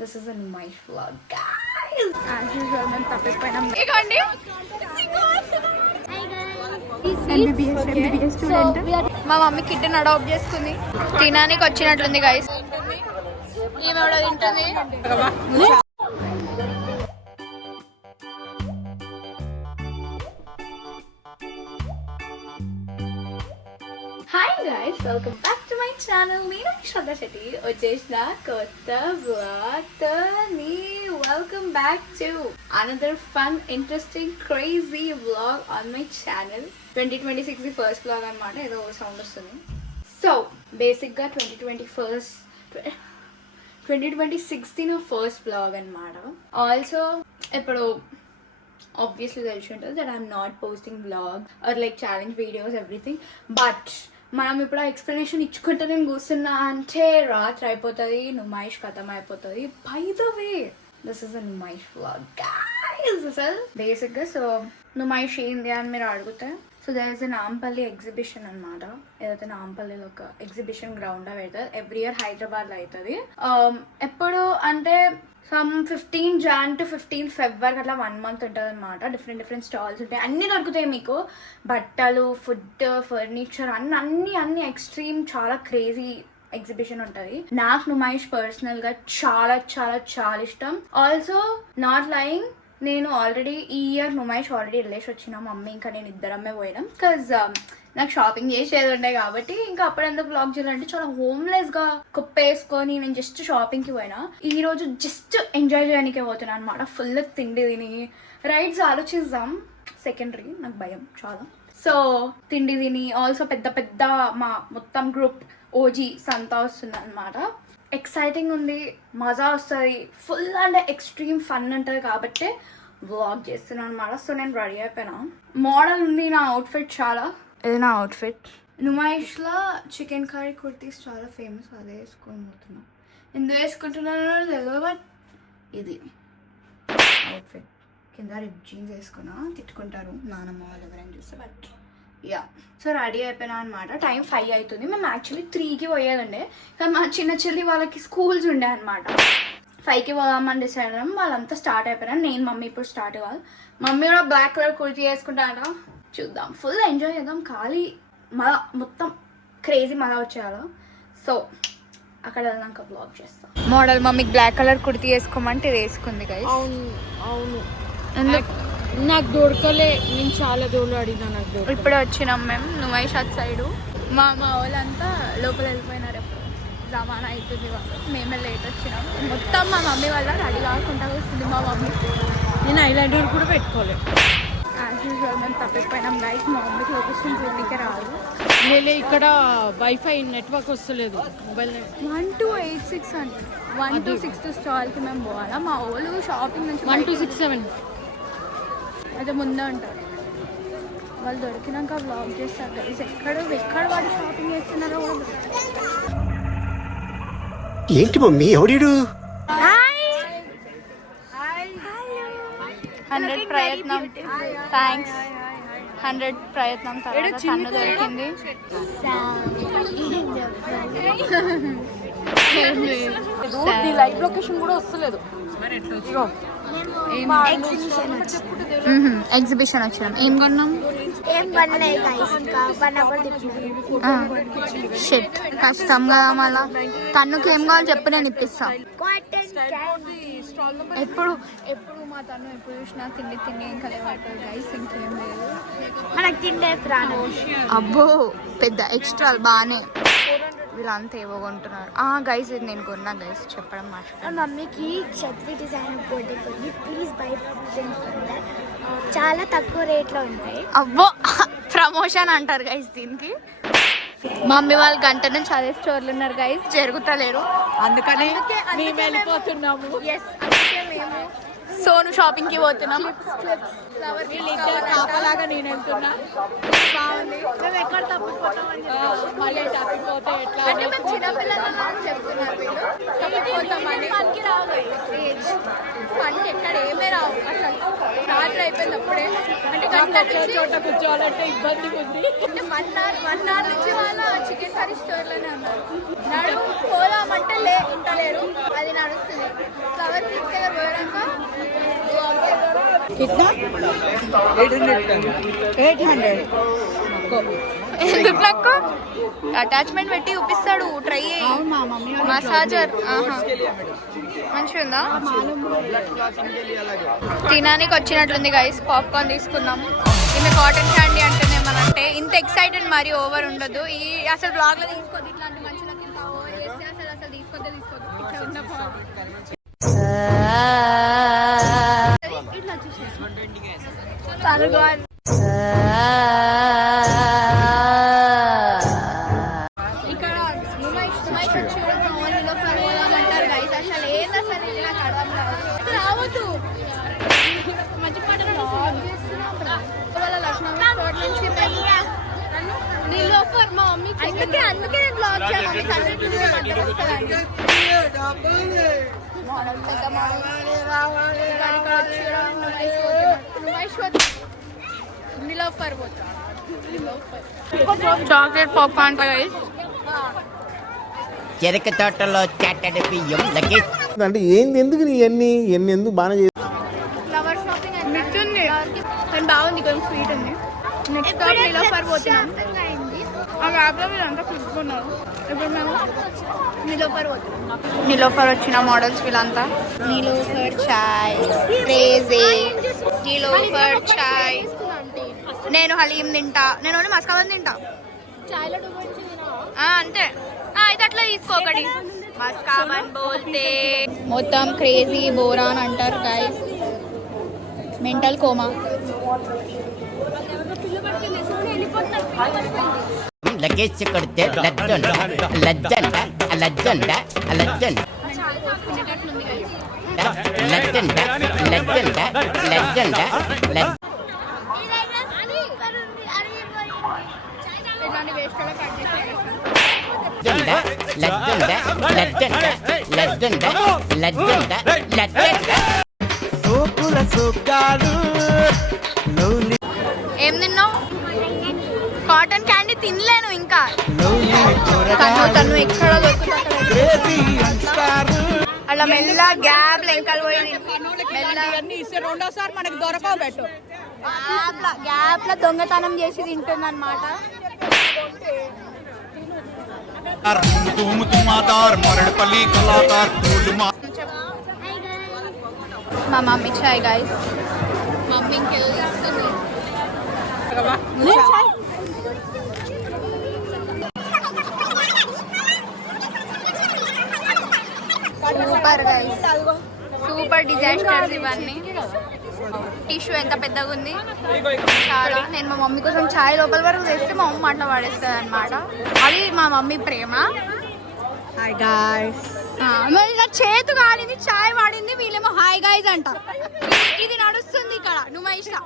This is a Numaish vlog, guys. As usual, మేము తప్పిపోయినాం. ఇగోండి. MBBS student. మా మమ్మీ కిడ్ని అడాప్ట్ చేసుకుంది. తినడానికి వచ్చినట్లుంది గైస్. ఈమె ఎవడో తింటుంది. Hi guys, welcome back to my channel. నేను శ్రద్ధా శెట్టి వచ్చేసిన కొత్త వ్లాగ్తోని. Welcome back to another fun, interesting, crazy vlog on my channel. 2026 first vlog అనమాట. ఏదో సౌండ్ వస్తుంది. సో బేసిక్గా 2026 నా ఫస్ట్ వ్లాగ్ అనమాట. ఆల్సో ఇప్పుడు obviously తెలిసి ఉంటుంది that I'm not posting vlog or like challenge videos everything, but మనం ఇప్పుడు ఎక్స్ప్లెనేషన్ ఇచ్చుకుంటే నేను కూర్చున్నా అంటే రాత్రి అయిపోతుంది, నుమాయిష్ ఖతం అయిపోతుంది. By the way, this is a Numaish vlog guys. అసలు బేసిక్గా సో నుమాయిష్ ఏంది అని మీరు అడిగితే, so there is a Nampally exhibition అనమాట. ఏదైతే నాంపల్లిలో ఒక ఎగ్జిబిషన్ గ్రౌండ్ పెడతారు. ఎవ్రీ ఇయర్ హైదరాబాద్లో అవుతుంది. ఎప్పుడు అంటే సమ్ 15 Jan to 15 February అట్లా 1 month ఉంటుంది అనమాట. డిఫరెంట్ స్టాల్స్ ఉంటాయి, అన్నీ దొరుకుతాయి మీకు. బట్టలు, ఫుడ్, ఫర్నిచర్ అన్ని ఎక్స్ట్రీమ్ చాలా క్రేజీ ఎగ్జిబిషన్ ఉంటుంది. నాకు నుమాయిష్ పర్సనల్గా చాలా చాలా చాలా ఇష్టం. ఆల్సో నాట్ లయింగ్, నేను ఆల్రెడీ ఈ ఇయర్ నుమాయిష్ ఆల్రెడీ వెళ్ళేసి వచ్చిన. మమ్మీ ఇంకా నేను ఇద్దరమ్మే పోయినాం. బికాజ్ నాకు షాపింగ్ చేసేది ఉండే కాబట్టి ఇంకా అప్పుడంతా బ్లాగ్ చేయాలంటే చాలా హోమ్లెస్గా కుప్పేసుకొని నేను జస్ట్ షాపింగ్కి పోయినా. ఈ రోజు జస్ట్ ఎంజాయ్ చేయడానికే పోతున్నా అనమాట. ఫుల్ తిండి తిని రైడ్స్ ఆలోచిద్దాం సెకండరీ, నాకు భయం చాలా. సో తిండి తిని ఆల్సో పెద్ద మా మొత్తం గ్రూప్ ఓజీ సంతా వస్తుంది అనమాట. ఎక్సైటింగ్ ఉంది, మజా వస్తుంది, ఫుల్ అంటే ఎక్స్ట్రీమ్ ఫన్ ఉంటుంది కాబట్టి వ్లాగ్ చేస్తున్నాను అనమాట. సో నేను రెడీ అయిపోయినా. మోడల్ ఉంది నా అవుట్ఫిట్ చాలా. ఇది నా అవుట్ఫిట్. నుమాయిష్లో చికెన్ కర్రీ కుర్తీస్ చాలా ఫేమస్, అదే వేసుకొని పోతున్నా. ఎందుకు వేసుకుంటున్నానో తెలియదు, బట్ ఇది అవుట్ఫిట్. కింద రిప్ జీన్స్ వేసుకున్నా, తిట్టుకుంటారు నానమ్మ వాళ్ళు ఎవరైనా చూస్తే. బట్ యా, సో రెడీ అయిపోయినా అనమాట. టైం 5 అవుతుంది. మేము యాక్చువల్లీ 3కి పోయేదండే, కానీ మా చిన్న చెల్లి వాళ్ళకి స్కూల్స్ ఉండే అనమాట. 5కి పోదామని డిసైడ్ అయ్యాం. వాళ్ళంతా స్టార్ట్ అయిపోయినారు. నేను మమ్మీ ఇప్పుడు స్టార్ట్ అవ్వాలి. మమ్మీ కూడా బ్లాక్ కలర్ కుర్తీ వేసుకుంటాడ. చూద్దాం, ఫుల్ ఎంజాయ్ చేద్దాం. ఖాళీ మళ్ళా మొత్తం క్రేజీ మళ్ళా వచ్చేయాలి. సో అక్కడ వెళ్ళాక బ్లాగ్ చేస్తాం. మోడల్ మమ్మీకి బ్లాక్ కలర్ కుర్తీ వేసుకోమంటే ఇది వేసుకుంది గైస్. అవును నాకు దొరకలే, నేను చాలా దూరం అడిగినా, నాకు దొరకలే. ఇప్పుడు వచ్చినాం మేము నుమాయిష్ అట్ సైడు. మా వాళ్ళంతా లోపల వెళ్ళిపోయినారు. ఎప్పుడు జమానా అవుతుంది కాబట్టి మేమే లేట్ వచ్చినాం. మొత్తం మా మమ్మీ వల్ల రెడీ కాకుండా వస్తుంది మా మమ్మీ. నేను ఐలైనర్ కూడా పెట్టుకోలేదు. యాజ్ యూజువల్ మేము తప్పిపోయినాం గైస్. మా మమ్మీకి లొకేషన్ చూడడానికి రాదు. నేనే ఇక్కడ వైఫై నెట్వర్క్ వస్తలేదు మొబైల్. 1286 అంటే 1262 స్టాల్కి మేము పోవాలా. మా వాళ్ళు షాపింగ్ నుంచి 1267 అయితే ముందే ఉంటారు. వాళ్ళు దొరికినాక బ్లాగ్ చేస్తారు గైస్. ఎక్కడ వాడు షాపింగ్ చేస్తున్నారో. ఏంటి మమ్మీ ఎవడీడు? 100 ప్రయత్నం, థ్యాంక్స్. 100 ప్రయత్నం తర్వాత తను దొరికింది. లైవ్ లొకేషన్ కూడా వస్తలేదు. ఎగ్జిబిషన్ వచ్చినాం. ఏం కొన్నాం? షిట్, కష్టం కదా. మళ్ళా తన్నుకి ఏం కావాలి చెప్పు, నేను ఇప్పిస్తా. ఎప్పుడు మా తను ఎప్పుడు చూసినా తిండి ఇంకా లేవాడు గైస్. ఇంకేం లేదు మనకి తిండి. అబ్బో పెద్ద ఎక్స్ట్రా బాగానే. వీళ్ళంతా ఏవో కొంటున్నారు. గైస్ ఇది నేను కొన్నా గైస్, చెప్పడం మర్చిపోయాను. మమ్మీకి క్షత్రి డిజైన్ బర్త్డే కొని ప్లీజ్ బై చాలా తక్కువ రేట్లో ఉంటాయి. అబ్బో ప్రమోషన్ అంటారు గైస్ దీనికి. మమ్మీ వాళ్ళు గంట నుంచి అదే స్టోర్లు ఉన్నారు గైస్, జరుగుతలేరు. అందుకని మేము వెళ్ళిపోతున్నాము. సోను షాపింగ్ కి పోతున్నాం. కాపలాగా నేను వెళ్తున్నా. బాగుంది. మేము ఎక్కడ తప్పిపోతామని మళ్ళీ తప్పిపోతే ఎట్లా? అంటే మేము చిన్నపిల్లలని చెప్తున్నారు వీళ్ళు. తప్పిపోతామని పనికి ఎక్కడ ఏమే రావు అసలు. రాత్రి అయిపోయింది అప్పుడే. అంటే గంట నుంచి చోట కూర్చోవాలంటే ఇబ్బంది ఉంది. అంటే 1 hour నుంచి వాళ్ళ చికెన్ కర్రీ స్టోర్లోనే ఉన్నారు. నడు పోదామంటే ఇంటలేరు, అది నడుస్తుంది. ఫ్లవర్ పీక్ దగ్గర పోయాక कितना 800 ఎందుకు నాకు అటాచ్మెంట్ పెట్టి చూపిస్తాడు, ట్రై మసాజర్. మంచిగా ఉందా? తినానికి వచ్చినట్లుంది గైస్. పాప్కార్న్ తీసుకున్నాం. ఈమె కాటన్ క్యాండీ అంటేనేమనంటే ఇంత ఎక్సైటెడ్ మరి ఓవర్ ఉండదు. ఈ అసలు బ్లాగ్ లో తీసుకోవద్దు, ఇట్లాంటి మనుషులకి ఇంత ఓవర్ చేస్తే అసలు తీసుకోవద్దే తీసుకోవద్దు. ఇట్లా ఉన్న ఇట్లా వచ్చేసి ఇక్కడ పోదామంటారు గైస్. అసలు ఏంది అసలు ఇది నాకు అర్థం కాదు. రావద్దు, మంచి పాటలు వాళ్ళ లక్ష్మణ కోట నుంచి నీలోఫర్ మా మమ్మీ అందుకే నేను బ్లాగ్ చేయాలి. చాక్లెట్ పాప్కార్న్ చెరక తోటలో చాటడి బియ్యం లగేజ్ అంటే ఏంది, ఎందుకు ఎన్ని ఎందుకు బాగా ఫ్లవర్ షాపింగ్ అంటే కానీ బాగుంది, కొంచెం స్వీట్ ఉంది. నెక్స్ట్ స్టాప్ నిలోఫర్ పోతున్నాం. ఆ యాప్లో వీళ్ళంతా కూర్చున్నారు. ఇప్పుడు మేము నిలోఫర్ పోతున్నాం. నిలోఫర్ వచ్చిన మోడల్స్ వీళ్ళంతా. నిలోఫర్ చాయ్, క్రేజీ నిలోఫర్ చాయ్. నేను హలీం తింటా, నేను ఓన్లీ మస్కాబన్ తింటా. అంతే. అయితే అట్లా తీసుకోకడి మస్కాబన్ బోల్తే. మొత్తం క్రేజీ బోరాన్ అంటారు గైస్. Mental coma. లగేజ్ కొడితే లజ్జండ లజ్జండ లజ్జండ లజ్జండ లజ్జండ లజ్జండ లజ్జండ లజ్జండ లజ్జండ లజ్జండ లజ్జండ లజ్జండ సోకుల సోకాడు. ఏం తిన్నావు? కాటన్ క్యాండీ తినలేను ఇంకా. తను ఎక్కడ అలా మెల్ల గ్యాప్ లెంకలు పోయి రెండోసారి మనకి దొరకవు పెట్టు. గ్యాప్ లో దొంగతనం చేసి తింటుంది అనమాట. మా మమ్మీ చాయ్ గైస్. మమ్మీ ఇంకేదో తీసుకుంది. సూపర్ గైస్, సూపర్ డిజాస్టర్స్ ఇవన్నీ. టిష్యూ ఎంత పెద్దగా ఉంది చాలా. నేను మా మమ్మీ కోసం ఛాయ్ లోపల వరకు తెస్తే మా మమ్మీ అట్లా పడేస్తుంది అనమాట. అది మా మమ్మీ ప్రేమ. Hi guys. ఇలా చేతు కానిది ఛాయ్ వాడింది, వీళ్ళేమో హాయ్ గాయ్స్ అంట. ఇది నడుస్తుంది ఇక్కడ. నువ్వు మా ఇష్టం.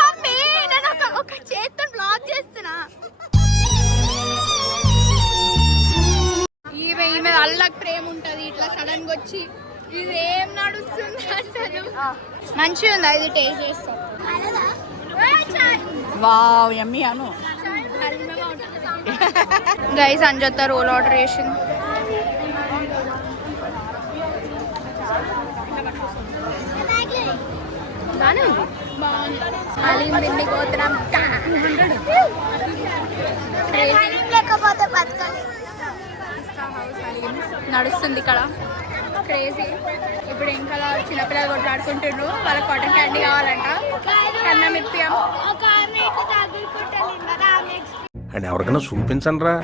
మమ్మీ నేను ఒక చేతితో బ్లాక్ చేస్తున్నా. ఈమె అల్లకి ప్రేమ ఉంటది. ఇట్లా సడన్ గా వచ్చి ఇదేం నడుస్తుంది అసలు. మంచిగా ఉంది. ఇది టేస్ట్ చేస్తాం. వావ్ యమ్మీ అను. గైస్ అంజత్త రోల్ ఆర్డర్ చేసింది. నడుస్తుంది ఇక్కడ క్రేజీ. ఇప్పుడు ఇంకా చిన్నపిల్లలు కొట్లాడుకుంటుండ్రు. వాళ్ళకి కాటన్ క్యాండీ కావాలంట. కన్నం ఇప్పాం. అండ్ ఎవరికైనా చూపించండి రా,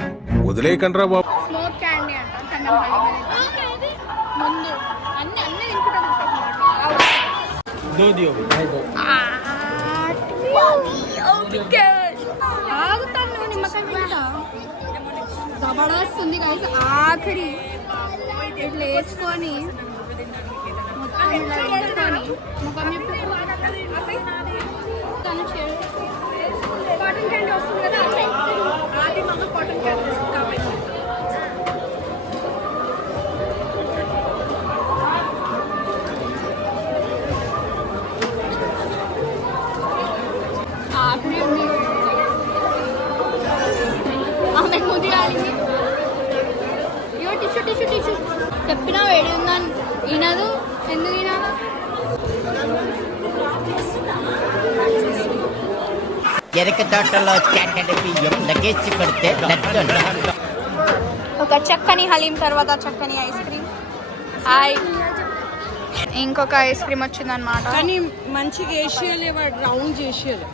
వదిలేయకండి రా బాబు. స్మోక్ క్యాండీ అంట. కన్నం ముందు అన్ని తింటున్నాడు. ఆగుతాను నిమ్మకాయ తింటా. జబర్దస్తుంది గైస్. ఆఖరి ఇట్లా వేసుకొని మొత్తం ఇలా వేసుకొని ముఖం తను కాటన్ క్యాండీ వస్తుంది కదా, అది మాకు కాటన్ క్యాండీ కాబట్టి ఆఖరి ఉంది. చెప్పినా వేడి ఉందని వినదు. ఎందుకు వినాలా? ఎరక తోటలో చాటడి బియ్యం లగేజ్ కొడితే లడ్డు. ఒక చక్కని హలీం తర్వాత చక్కని ఐస్ క్రీమ్. హాయ్, ఇంకొక ఐస్ క్రీమ్ వచ్చిందనమాట. కానీ మంచిగా వేసేయాలి, వాడు రౌండ్ చేసేయాలి.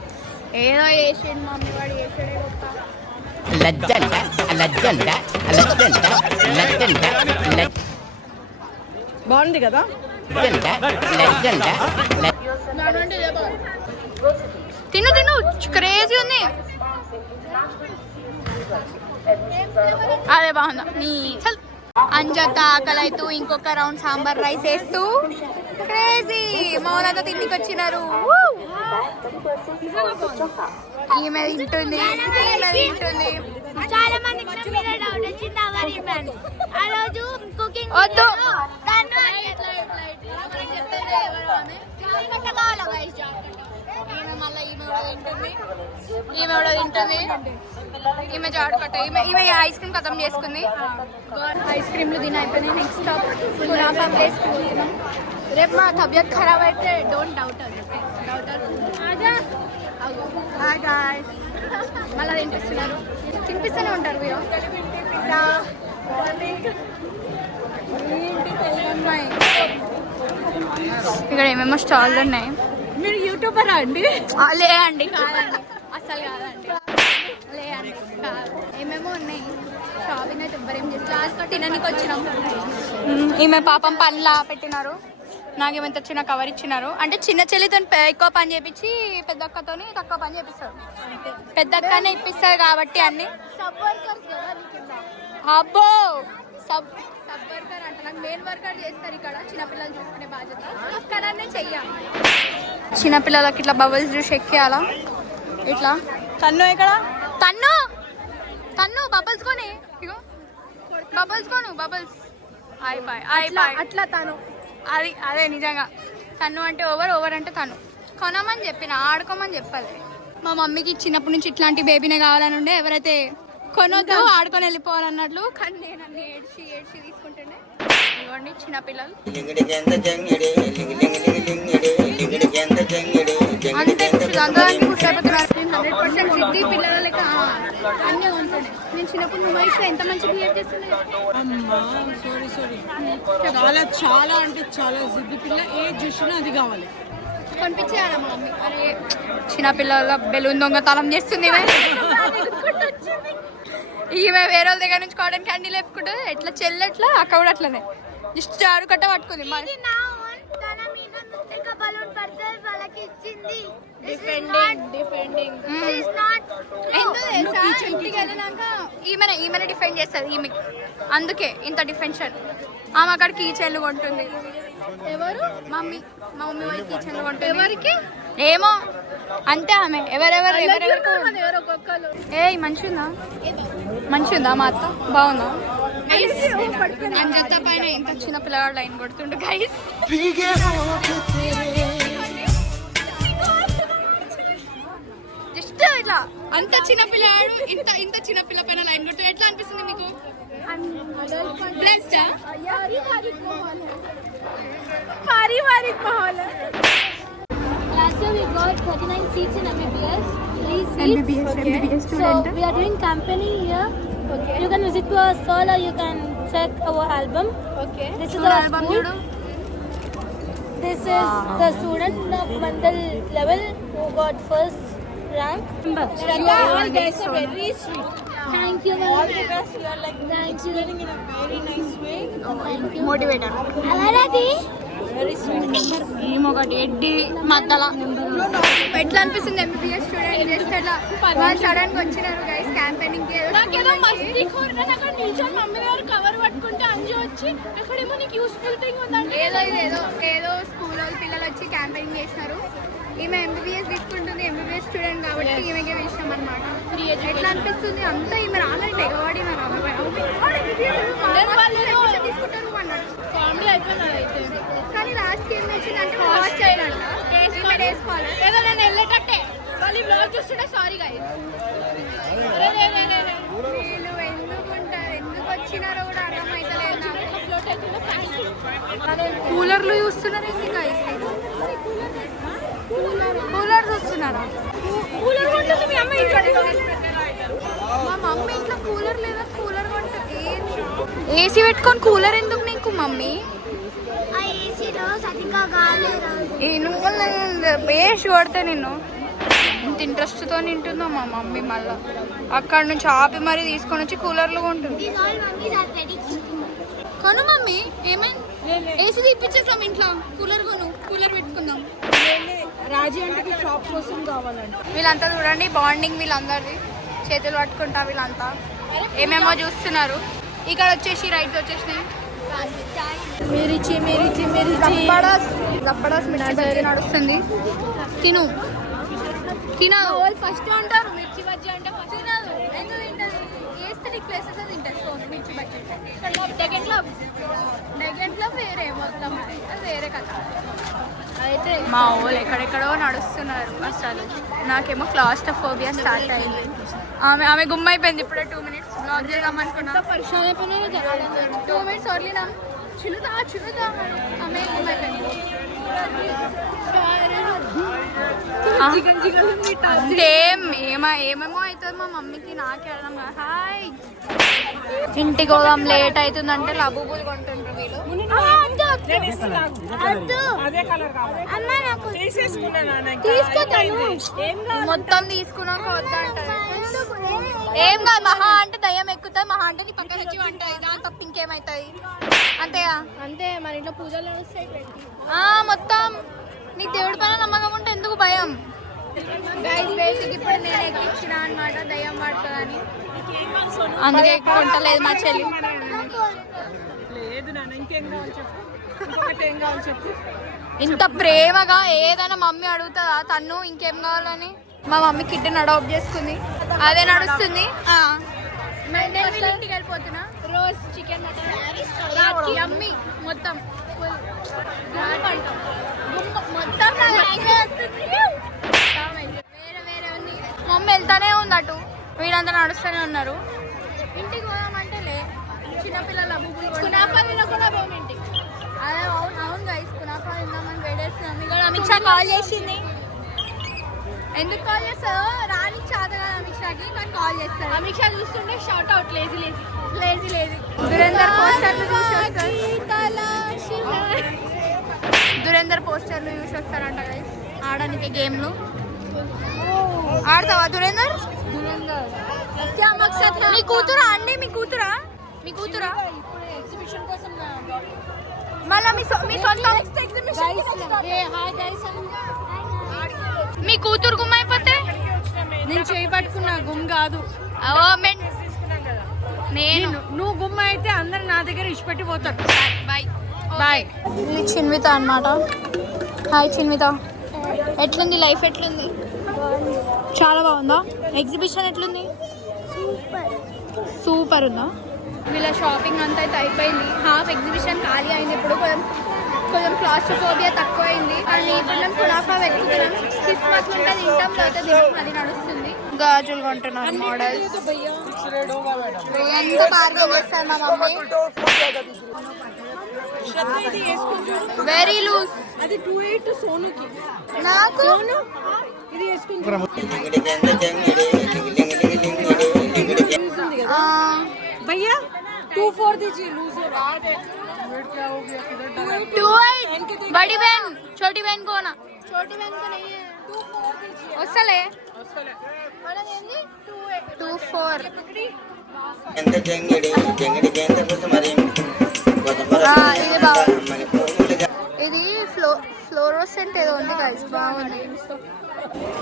ఏదో వేసేది మమ్మీ, వాడు వేసాడే గొప్ప. లజ్జంట లజ్జంట లజ్జంట లజ్జంట బాగుంది కదా. లజ్జంట. తిను తిను, క్రేజీ ఉంది. అదే బాగుందా నీ చల్. అంజత ఆకలైతూ ఇంకొక రౌండ్ సాంబార్ రైస్ వేస్తూ క్రేజీ. మౌనంతా తిండికి వచ్చినారు. ఈమె తింటుంది, ఈమె తింటుంది. చాలా మందికి డౌట్ వచ్చింది ఆ రోజు కుకింగ్ వద్దు. ఈమె కూడా తింటుంది. ఈమె జాడకట్ట. ఈమె ఐస్ క్రీమ్ ఖతం చేసుకుంది. ఐస్ క్రీమ్లు తిని అయిపోయినాయి. Next stop kunafa place. రేపు మా తబియత్ ఖరాబ్ అయితే డోంట్ డౌట్ అది. మళ్ళీ తినిపిస్తున్నారు, తినిపిస్తూనే ఉంటారు. ఇక్కడ ఏమేమో స్టాల్స్ ఉన్నాయి. మీరు యూట్యూబరా అండి? లేదండి, కాదండి, అసలు కాదండి, లేదండి, కాదు. ఏమేమో ఉన్నాయి. షాపింగ్ అయితే ఎవ్వరేం చేసి లాస్ట్ తినడానికి వచ్చినాం. ఈమె పాపం పనిలా పెట్టినారు. నాకేమో ఎంత చిన్న కవర్ ఇచ్చినారు. అంటే చిన్న చెల్లితో ఎక్కువ పని చేపించి పెద్ద అక్కతోని తక్కువ పని చేపిస్తారు. పెద్ద అక్కనే ఇప్పిస్తారు కాబట్టి అన్ని. అబ్బో, సబ్ వర్కర్ అంట. నాకు మెయిన్ వర్కర్ చేస్తారు ఇక్కడ. చిన్నపిల్లలు చూసుకునే బాధ్యత ఒక్కదాన్నే చెయ్యాలి. చిన్నపిల్లలకి ఇట్లా బబుల్స్ జ్యూస్ ఎక్కేయాలా ఇట్లా. తన్ను ఇక్కడ, తన్ను తన్ను బబుల్స్ కొని, ఇగో బబుల్స్ కొను, బబుల్స్. అయిపోయి అట్లా తను. అది అదే నిజంగా తను అంటే ఓవర్ అంటే తను. కొనమని చెప్పిన, ఆడుకోమని చెప్పాలి. మా మమ్మీకి చిన్నప్పటి నుంచి ఇట్లాంటి బేబీనే కావాలని ఉండే. ఎవరైతే కొనొద్దు, ఆడుకొని వెళ్ళిపోవాలన్నట్లు. కానీ నేను అన్ని ఏడ్చి తీసుకుంటుండే. ఇవ్వండి చిన్నపిల్లలు అంతే అందరికి గుర్తయిపోతున్నారు. 100% సిద్ధి పిల్లల లెక్క అన్నీ ఉంటుండే. నేను చిన్నప్పుడు నువ్వు వయసులో ఎంత మంచి బిహేవ్ చేస్తుండే. అమ్మా సారీ చాలా చాలా అంటే చాలా జిద్ది పిల్ల. ఏ చూసినా అది కావాలి. కొనిపించేయాలా మా మమ్మీ? అరే చిన్నపిల్లల బెలూన్ దొంగతనం చేస్తుంది ఈమె. వేరే వాళ్ళ దగ్గర నుంచి కాటన్ క్యాండీ లేపుకుంటుంది. ఎట్లా చెల్లెట్లా అక్క కూడా అట్లనే జస్ట్ జారు కట్ట పట్టుకుంది. ఇంటికి వెళ్ళినాక ఈమెనే డిఫెండ్ చేస్తుంది ఈమెకి. అందుకే ఇంత డిఫెన్షన్. ఆమె అక్కడ కీ చైన్లు కొంటుంది. ఎవరు? మమ్మీ. మా మమ్మీ వాళ్ళకి కీ చైన్లు కొంటుంది. ఎవరికి ఏమో అంతే. ఆమె ఎవరెవరు ఏ మంచిగుందా మా అత్త? బాగుందా? అంజత్త పైన ఇంత చిన్న పిల్లగాడు లైన్ కొడుతుండు గైస్. జస్ట్ ఇట్లా అంత చిన్న పిల్లగాడు ఇంత చిన్న పిల్ల పైన లైన్ కొడుతుండు. ఎట్లా అనిపిస్తుంది మీకు? పారివారిక్ మాహౌల్. Last year we got 39 seats in MBBS. 3 seats. MBBS So student. we are doing campaigning here. Okay. You can visit to our stall or you can check our album. Okay. This is our school. This is the student of Mandal level who got first rank. All guys are very sweet. Thank you. All the best. You are like explaining in a very nice way. Motivator. Alaradi. Very sweet. ఒకటి ఎడ్డి మద్దల. ఎట్లా అనిపిస్తుంది MBBS student చేస్తే? వాళ్ళు sudden గా వచ్చినారు guys campaigning కి. నాకేదో మస్తీ కోరిన అక్కడ నిల్చొని మమ్మీ గారు కవర్ పట్టుకుంటే అంజు వచ్చి అక్కడేమో నీకు యూస్ఫుల్ థింగ్ ఉందంటే ఏదో స్కూల్ వాళ్ళు పిల్లలు వచ్చి క్యాంపెయినింగ్ చేసినారు. ఈమె ఎంబీబీఎస్ తీసుకుంటుంది, ఎంబీబీఎస్ స్టూడెంట్ కాబట్టి ఈమెకే ఇష్టం అనమాట. ఎట్లా అనిపిస్తుంది? అంతా ఈమె రాగానే తెగవాడి తీసుకుంటారు అన్నాడు. ఫ్యామిలీ అయిపోయింది అయితే. కానీ లాస్ట్ ఏం వచ్చిందంటే వాచ్ చేయాలంట. వేసుకోవాలి ఏదో నేను వెళ్ళేటట్టే వాళ్ళు బ్లాగ్ చూస్తుంటే సారీ గైస్. వీళ్ళు ఎందుకు వచ్చినారో కూడా అర్థమైతలేదు. ఫ్లోట్ అవుతుందో కూలర్లు చూస్తున్నారు ఏంటి guys? కూలర్ చూస్తున్నారా? కూలర్ కొంటుంది మీ అమ్మ ఇక్కడ. మా మమ్మీ ఇంట్లో కూలర్ లేదా? కూలర్ కొంటుంది. ఏసీ పెట్టుకొని కూలర్ ఎందుకు నీకు మమ్మీ? నువ్వు బేష్ కొడితే నిన్ను ఇంత ఇంట్రెస్ట్తో తింటుందో మా మమ్మీ. మళ్ళీ అక్కడ నుంచి ఆపి మరీ తీసుకొని వచ్చి కూలర్లు కొంటుంది. కొను మమ్మీ. ఏమైంది? ఏసీ తీపిచ్చేసాం ఇంట్లో. కూలర్ కొను, కూలర్ పెట్టుకుందాం. రాజీ అంటే షాప్ కోసం కావాలంట. వీళ్ళంతా చూడండి బాండింగ్ వీళ్ళందరిది. చేతులు పట్టుకుంటా వీళ్ళంతా ఏమేమో చూస్తున్నారు. ఇక్కడ వచ్చేసి రైట్ వచ్చేసినాయి. రప్పడాస్ మిర్చి బజ్జీ నడుస్తుంది. తిను ఫస్ట్ అంటారు మిర్చి బజ్జీ అంటే ఫస్ట్ తినదు. ఎందుకు తింటది? ఏస్థెటిక్ ప్లేసెస్ తింటారు. సో మిర్చి బజ్జీ డెగెంట్లో వేరే మొత్తం వేరే కథ. అయితే మా వాళ్ళు ఎక్కడెక్కడో నడుస్తున్నారు. అసలు నాకేమో క్లాస్ట్రోఫోబియా స్టార్ట్ అయింది. ఆమె గుమ్మ అయిపోయింది. ఇప్పుడే 2 minutes బ్లాగ్ చేద్దాం అనుకున్నా. 2 minutes వదిలినాం. చిలుదా ఆమె గుమ్మ అయిపోయింది. ఏమేమో అవుతుంది మా మమ్మీకి. నాకే అర్థం కాదు. హాయ్, ఇంటికి పోదాం లేట్ అవుతుందంటే లబూబులు కొంటుండ్రు వీళ్ళు. మొత్తం తీసుకున్నాక వద్దంటారు. ఏం కాదు, మహా అంటే దయ్యం ఎక్కుతాయి. మహా అంటే నీ పక్కన వచ్చి అంటాయి. దాని తప్ప ఇంకేమవుతాయి? అంతేగా? అంతే. మన ఇంట్లో పూజలు నడుస్తాయి. మొత్తం నీకు దేవుడి పైన నమ్మకం ఉంటే ఎందుకు భయం? బేసిక్ ఇప్పుడు నేను ఎక్కించిన అనమాట దయ్యం పడుతుందని. అందుకే ఎక్కుంటలేదు మా చెల్లి. ఇంత ప్రేమగా ఏదైనా మమ్మీ అడుగుతుందా తను ఇంకేం కావాలని? మా మమ్మీ కిడ్ని అడాప్ట్ చేసుకుంది. అదే నడుస్తుంది. ఇంటికి వెళ్ళిపోతున్నా. రోజ్ చికెన్ మటన్ మొత్తం మొత్తం వేరే ఉంది. మమ్మీ వెళ్తానే ఉంది అటు. వీళ్ళంతా నడుస్తూనే ఉన్నారు. ఇంటికి పోదామంటే లే. చిన్నపిల్లల కునాఫా తినకుండా పోము ఇంటికి. అదే అవును గైస్, కునాఫా తిందామని వేడేస్తున్నాం. ఇక్కడ అమిత్ షా కాల్ చేసింది. ఎందుకు కాల్ చేస్తావు? రాని చాద కదా అమిత్ షాకి, కానీ కాల్ చేస్తాడు. అమిత్ షా చూస్తుంటే షార్ట్ అవుట్ లేజీ దురేందర్ పోస్టర్లు చూసి వస్తారంట గైస్ ఆడడానికి గేమ్లు. ఆడతావా దురేందర్? మీ కూతురా అండి? మీ కూతురా మళ్ళా మీ సొంత మీ కూతురు గుమ్మ అయిపోతే? నేను చేయి పట్టుకున్నా, గుమ్ కాదు. నేను నువ్వు గుమ్మ అయితే అందరు నా దగ్గర ఇచ్చిపెట్టి పోతారు. బాయ్. ఇది చిన్విత అన్నమాట. హాయ్ చిన్విత, ఎట్లుంది లైఫ్? ఎట్లుంది? చాలా బాగుందా? ఎగ్జిబిషన్ ఎట్లుంది? సూపర్ ఉందా? వీళ్ళ షాపింగ్ అంతా అయితే అయిపోయింది. హాఫ్ ఎగ్జిబిషన్ ఖాళీ అయింది. ఇప్పుడు కొంచెం క్లాస్ట్రోఫోబియా తక్కువ అయింది. కానీ ఇప్పుడు మేము కునాఫా వెతుకుతున్నాం. క్రిస్మస్ ఉంటే తింటాం, లేకపోతే తింటాం. అది నడుస్తుంది. గాజులు కొంటున్నారు మోడల్స్. ఎంత బార్గెన్ చేస్తారు మా మమ్మీ. Very loose. అది 28 సోనుకి. నాకు ఇది వేసుకుంటా. भैया 24 दीजिए लूज हो रहा है. 28 बड़ी बहन छोटी बहन को ना, छोटी बहन को नहीं है. 24 दीजिए. వస్తలే 24. ఇది బాగుంది. ఇది ఫ్లోరోసెంట్ ఏదో ఉంది గైస్, బాగుంది.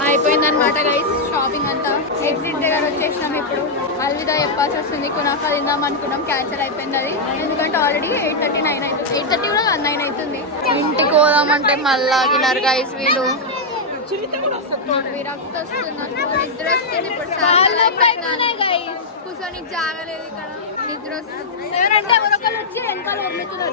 అయిపోయిందనమాట గైస్ షాపింగ్ అంతా. ఎగ్జిట్ దగ్గర వచ్చేసినాం. ఇప్పుడు అల్విదా చెప్పాల్సి వస్తుంది. కునాఫా తిందాం అనుకున్నాం, క్యాన్సిల్ అయిపోయింది అది. ఎందుకంటే ఆల్రెడీ 8:30 9 అవుతుంది. 8:30 కూడా 9 అవుతుంది. ఇంటికి పోదామంటే మళ్ళీ ఆగినారు గైస్ వీళ్ళు. విరక్తి వస్తున్నారు. నిద్ర వస్తుంది. ఇప్పుడు కూర్చొని జాగలేదు ఇక్కడ. నిద్ర వస్తుంది. ఎవరంటే ఎవరొకరు వచ్చి వెనకాల వదులుతున్నారు.